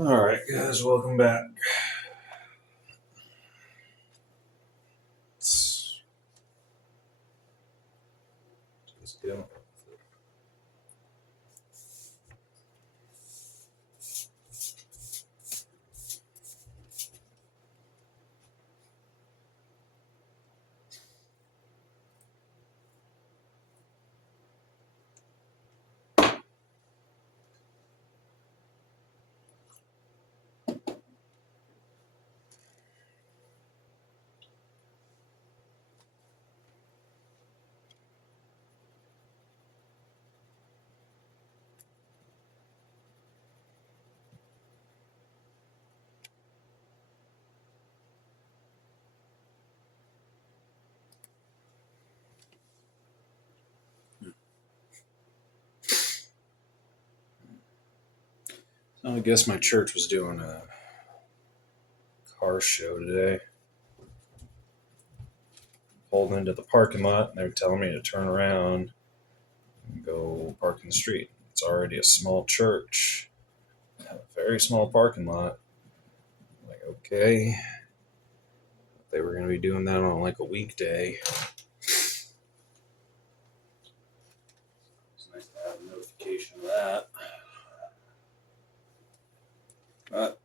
All right, guys, welcome back. Let's do. So I guess my church was doing a car show today. Pulled into the parking lot, and they were telling me to turn around and go park in the street. It's already a small church, a very small parking lot. I'm like, okay, they were going to be doing that on like a weekday. It's nice to have a notification of that. But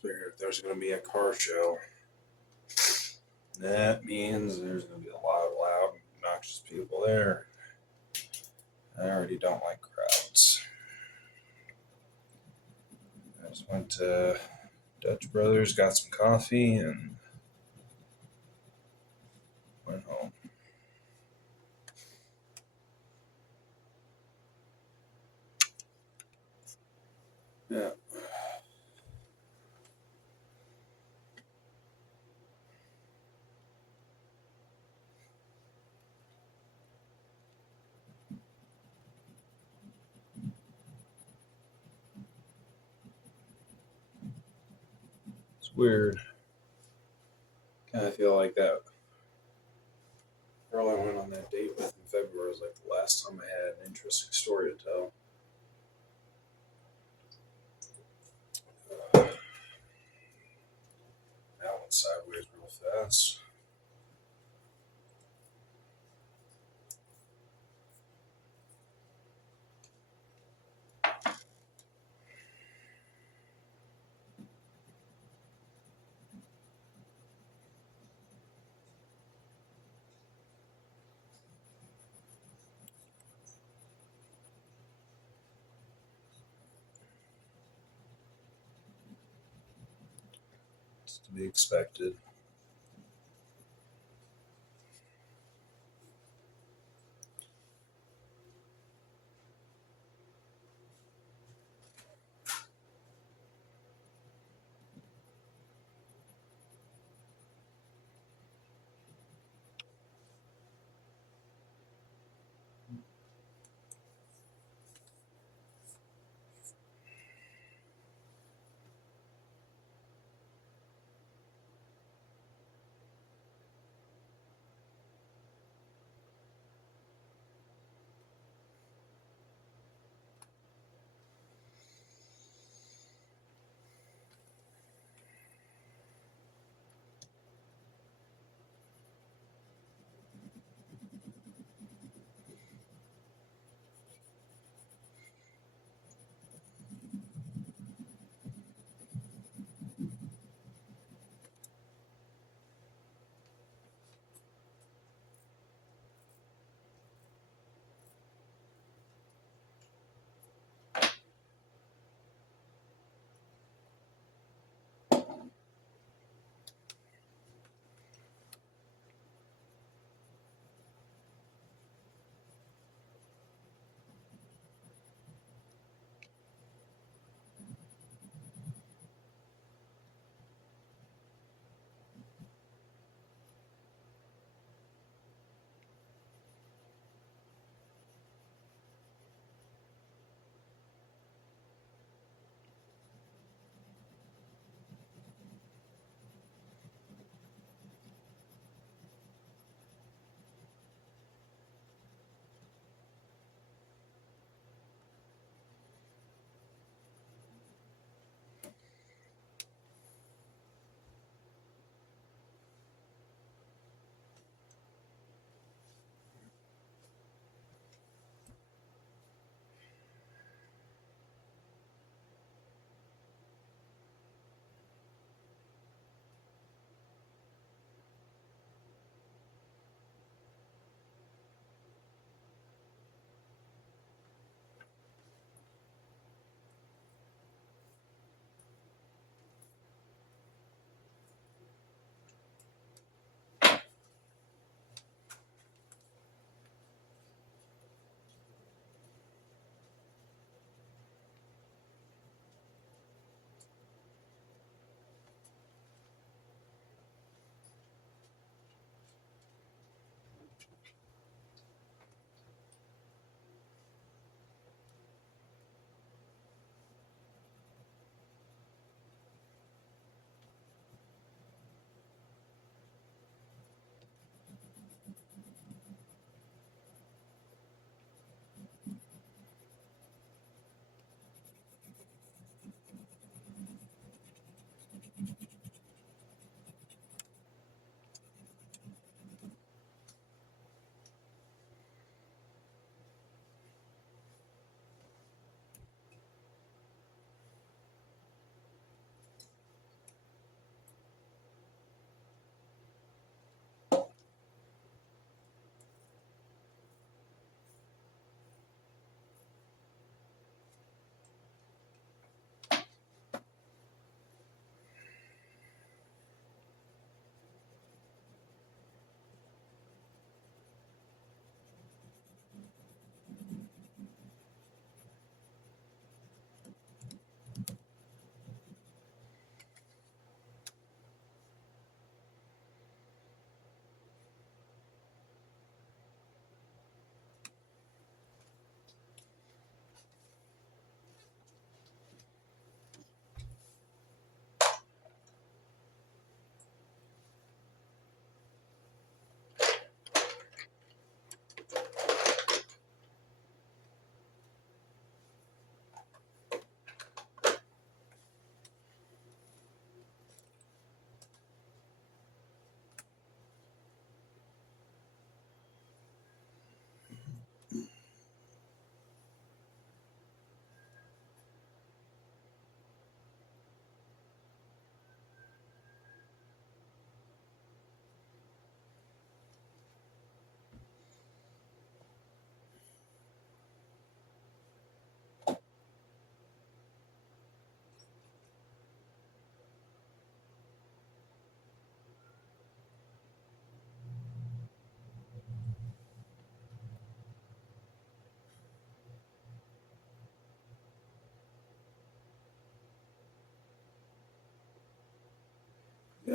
figured if there's going to be a car show, that means there's going to be a lot of loud, obnoxious people there. I already don't like crowds. I just went to Dutch Brothers, got some coffee, and went home. Yeah. It's weird. Kind of feel like that girl I went on that date with in February was like the last time I had an interesting story to tell. That went sideways real fast. It's to be expected.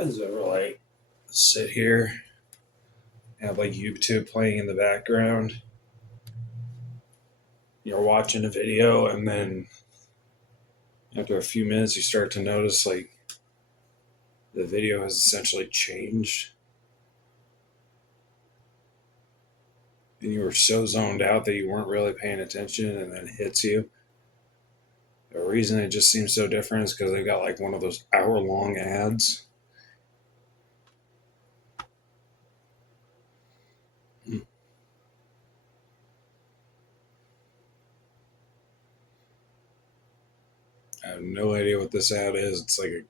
guys ever like sit here, have like YouTube playing in the background? You're watching a video, and then after a few minutes, you start to notice like the video has essentially changed, and you were so zoned out that you weren't really paying attention, and then it hits you. The reason it just seems so different is because they got like one of those hour-long ads. I have no idea what this ad is. It's like a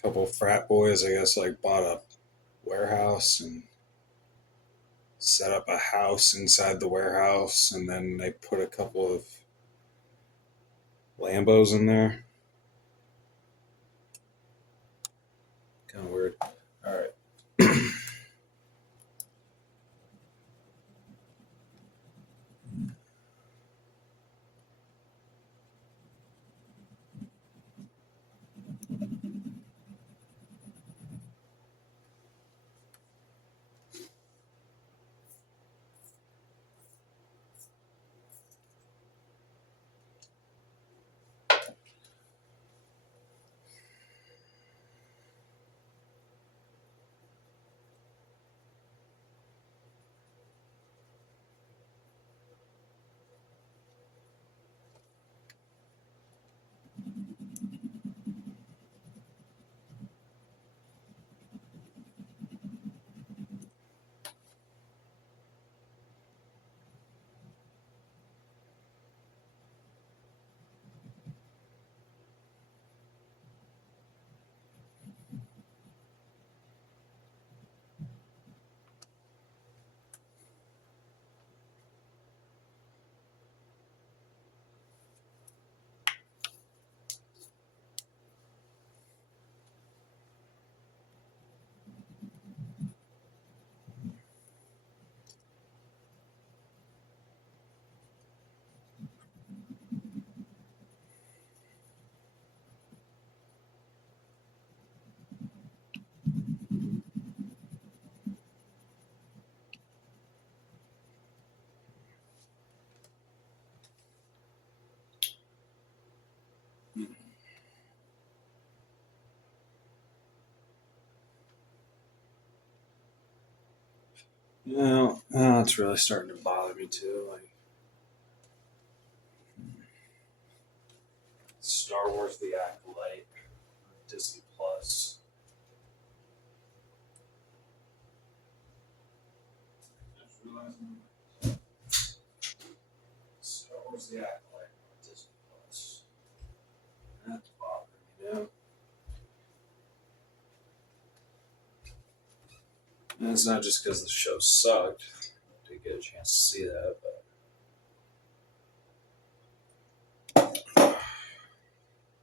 couple frat boys, I guess, like bought a warehouse and set up a house inside the warehouse, and then they put a couple of Lambos in there. Kind of weird. All right. It's really starting to bother me too. Like Star Wars: The Acolyte, Disney Plus. Star Wars: The Acolyte on Disney Plus. That's bothering me. And it's not just because the show sucked. I did get a chance to see that, but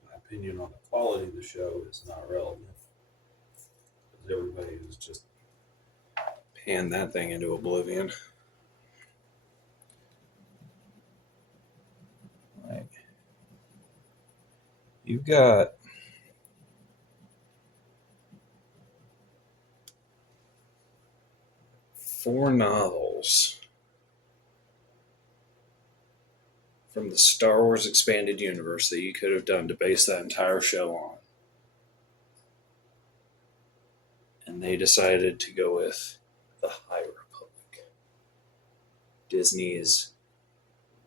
my opinion on the quality of the show is not relevant. Because everybody is just panned that thing into oblivion. Like, you've got four novels from the Star Wars expanded universe that you could have done to base that entire show on. And they decided to go with the High Republic. Disney's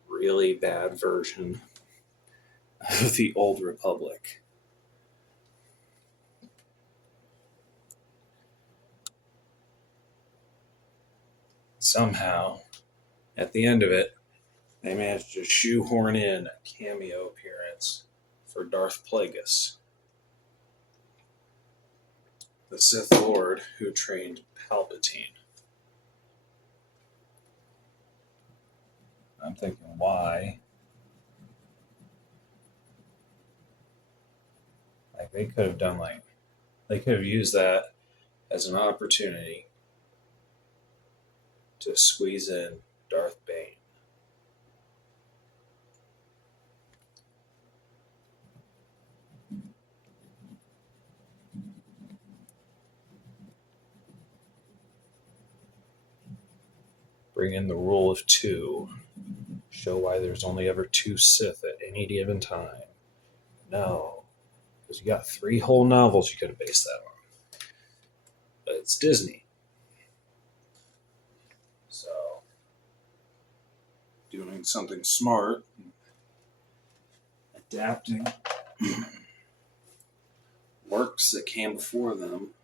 really bad version of the Old Republic. Somehow, at the end of it, they managed to shoehorn in a cameo appearance for Darth Plagueis, the Sith Lord who trained Palpatine. I'm thinking, why? Like, they could have used that as an opportunity to squeeze in Darth Bane. Bring in the rule of two. Show why there's only ever two Sith at any given time. No, because you got 3 whole novels you could have based that on. But it's Disney. So, doing something smart, adapting works that came before them.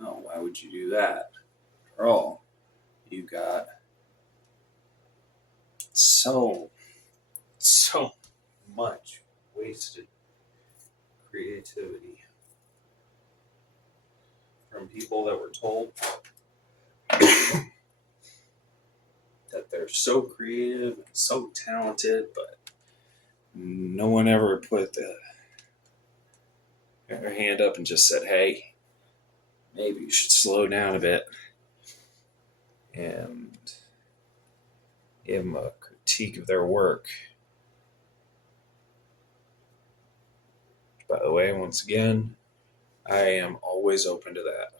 No, why would you do that? After all, you got so much wasted creativity from people that were told that they're so creative and so talented, but no one ever put their hand up and just said, hey, maybe you should slow down a bit and give them a critique of their work. By the way, once again, I am always open to that.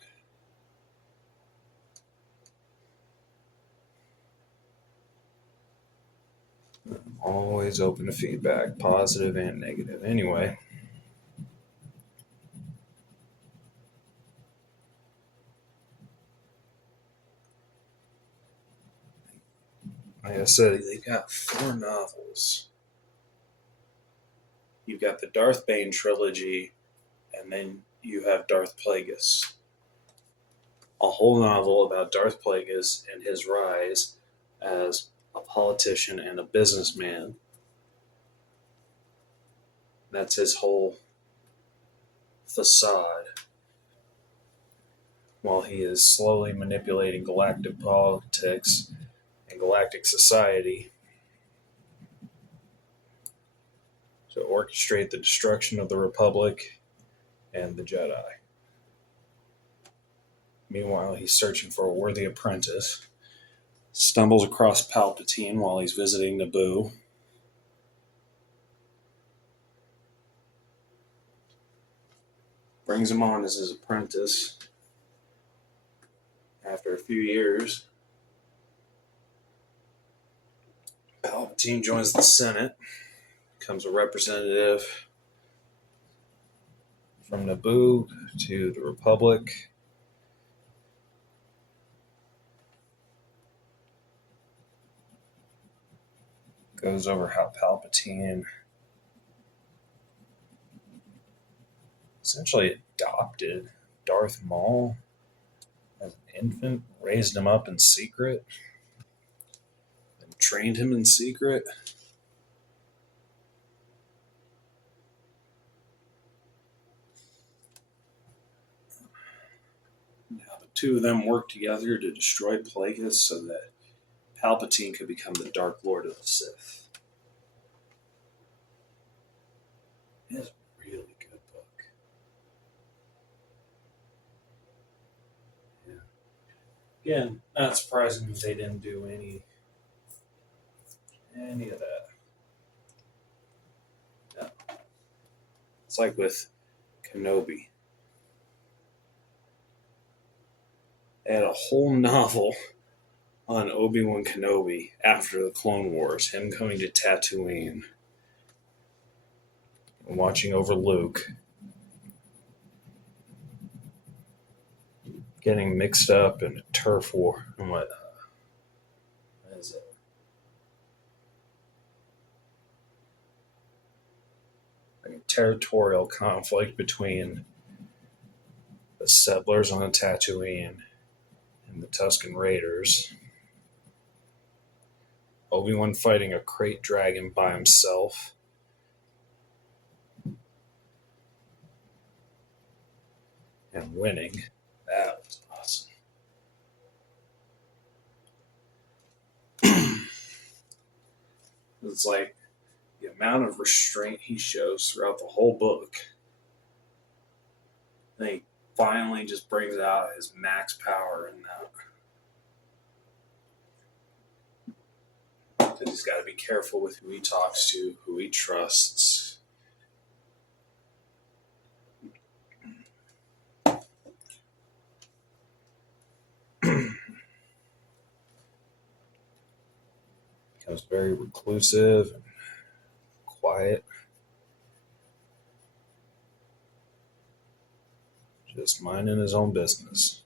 I'm always open to feedback, positive and negative. Anyway, like I said, they got 4 novels. You've got the Darth Bane trilogy, and then you have Darth Plagueis. A whole novel about Darth Plagueis and his rise as a politician and a businessman. That's his whole facade. While he is slowly manipulating galactic politics and galactic society to orchestrate the destruction of the Republic and the Jedi. Meanwhile, he's searching for a worthy apprentice, stumbles across Palpatine while he's visiting Naboo. Brings him on as his apprentice. After a few years, Palpatine joins the Senate, becomes a representative from Naboo to the Republic. Goes over how Palpatine essentially adopted Darth Maul as an infant, raised him up in secret, and trained him in secret. Now the two of them work together to destroy Plagueis so that Palpatine could become the Dark Lord of the Sith. It's a really good book. Yeah. Again, not surprising they didn't do any of that. No. It's like with Kenobi. They had a whole novel on Obi-Wan Kenobi after the Clone Wars, him coming to Tatooine and watching over Luke, getting mixed up in a turf war and what is it? Like a territorial conflict between the settlers on Tatooine and the Tusken Raiders. Obi-Wan fighting a crate dragon by himself. And winning. That was awesome. It's like the amount of restraint he shows throughout the whole book. And he finally just brings out his max power in that. Because he's got to be careful with who he talks to, who he trusts. was very reclusive and quiet, just minding his own business,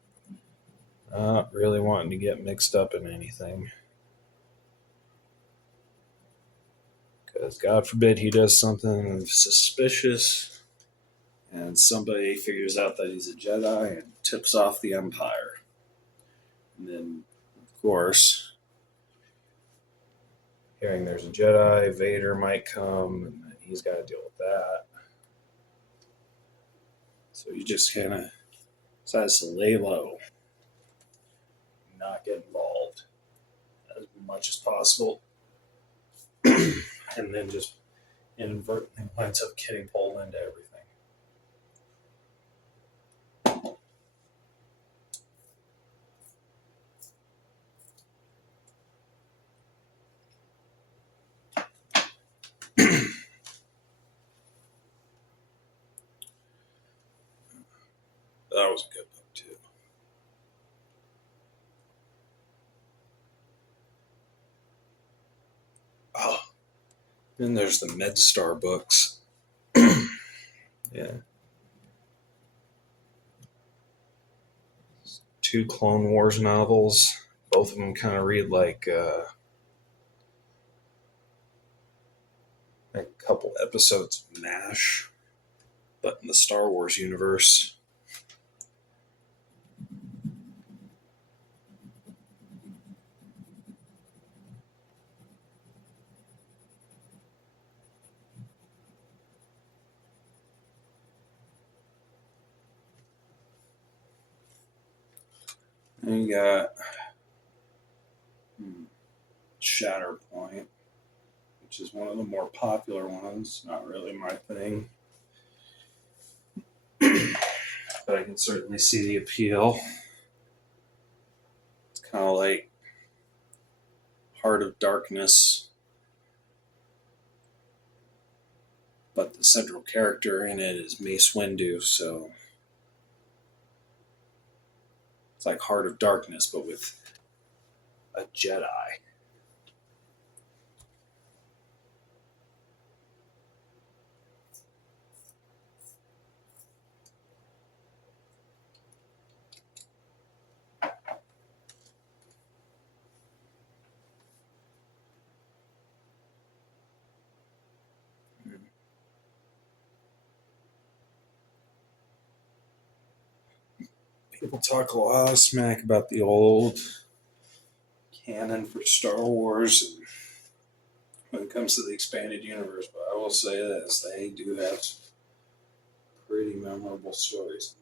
not really wanting to get mixed up in anything. Because God forbid he does something suspicious and somebody figures out that he's a Jedi and tips off the Empire. And then, of course, hearing there's a Jedi, Vader might come, and he's got to deal with that. So he just kind of decides to lay low, not get involved as much as possible, and then just inadvertently winds up getting pulled into everything. That was a good book, too. Oh, then there's the MedStar books. Yeah. 2 Clone Wars novels. Both of them kind of read like a couple episodes of MASH, but in the Star Wars universe. And you got Shatterpoint, which is one of the more popular ones. Not really my thing. But I can certainly see the appeal. It's kind of like Heart of Darkness, but the central character in it is Mace Windu, so it's like Heart of Darkness, but with a Jedi. People talk a lot of smack about the old canon for Star Wars and when it comes to the expanded universe, but I will say this, they do have some pretty memorable stories.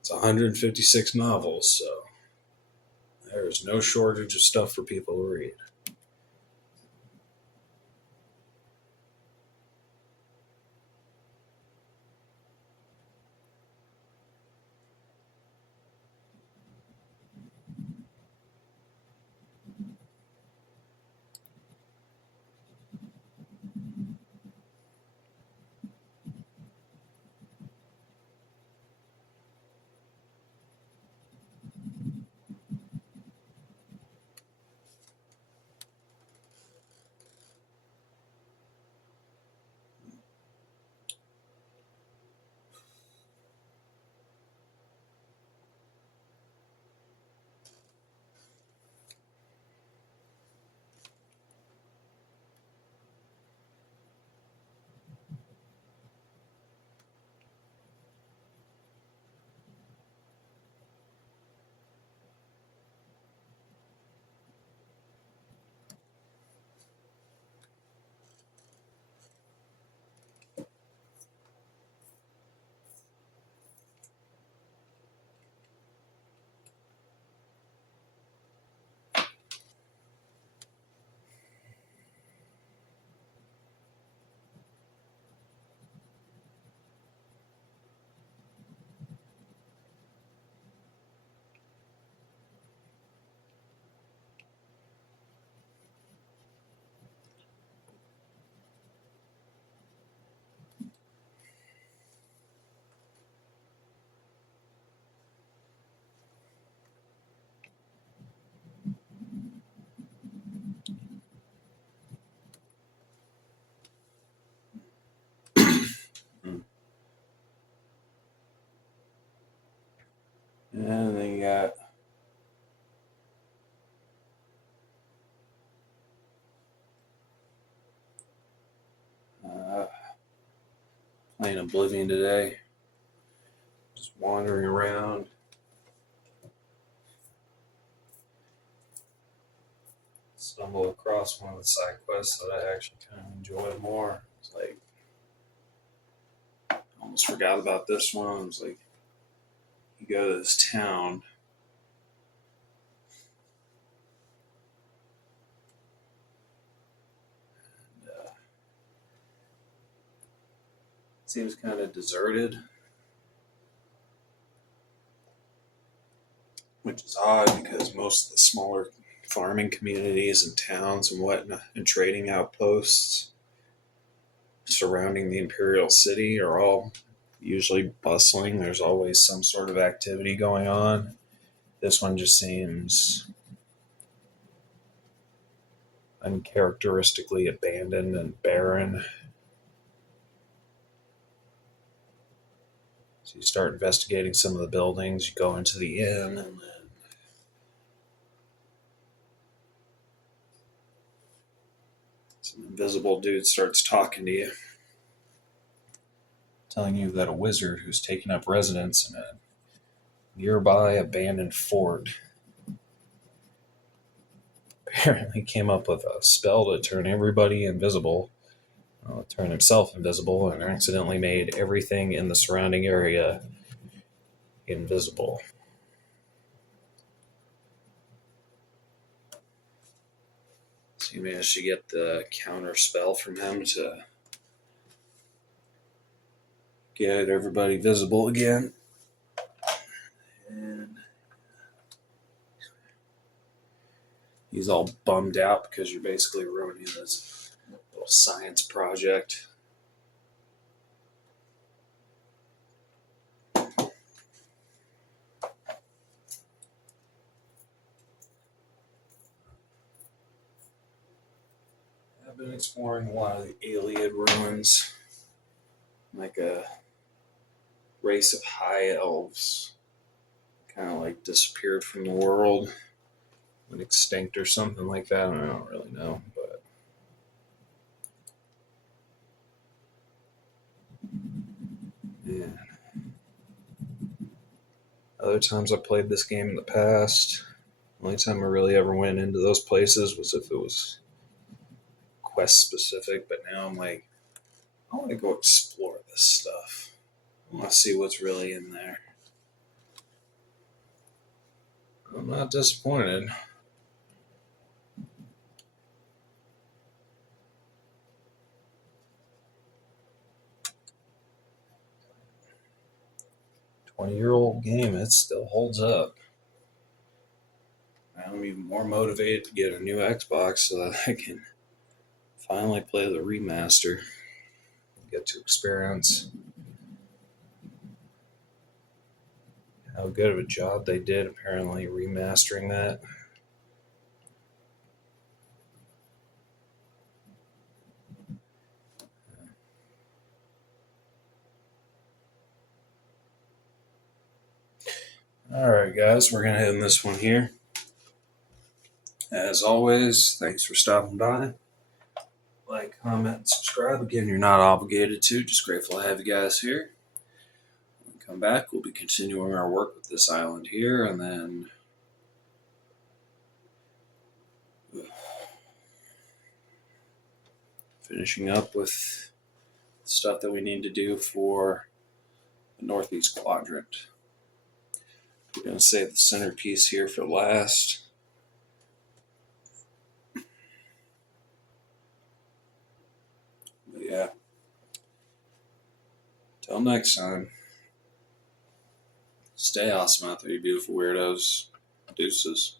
It's 156 novels, so there is no shortage of stuff for people to read. then you got playing Oblivion today. Just wandering around. Stumble across one of the side quests that I actually kind of enjoy more. It's like, I almost forgot about this one. It's like, you go to this town. And, it seems kind of deserted, which is odd because most of the smaller farming communities and towns and whatnot and trading outposts surrounding the Imperial City are all usually bustling. There's always some sort of activity going on. This one just seems uncharacteristically abandoned and barren. So you start investigating some of the buildings, you go into the inn, and then some invisible dude starts talking to you, telling you that a wizard who's taken up residence in a nearby abandoned fort apparently came up with a spell to turn everybody invisible, turn himself invisible, and accidentally made everything in the surrounding area invisible. So you managed to get the counter spell from him to get everybody visible again. And he's all bummed out because you're basically ruining this little science project. I've been exploring a lot of the Iliad ruins, like a race of high elves, kind of like disappeared from the world, went extinct or something like that. I don't really know, but yeah. Other times I played this game in the past, the only time I really ever went into those places was if it was quest specific, but now I'm like, I want to go explore this stuff. I want to see what's really in there. I'm not disappointed. $20-year-old game, it still holds up. I'm even more motivated to get a new Xbox so that I can finally play the remaster. Get to experience how good of a job they did apparently remastering that. Alright guys, we're gonna end this one here. As always, thanks for stopping by. Like, comment, subscribe. Again, you're not obligated to, just grateful to have you guys here. When we come back, we'll be continuing our work with this island here, and then finishing up with stuff that we need to do for the Northeast Quadrant. We're going to save the centerpiece here for last. But yeah. Till next time. Stay awesome out there, you beautiful weirdos. Deuces.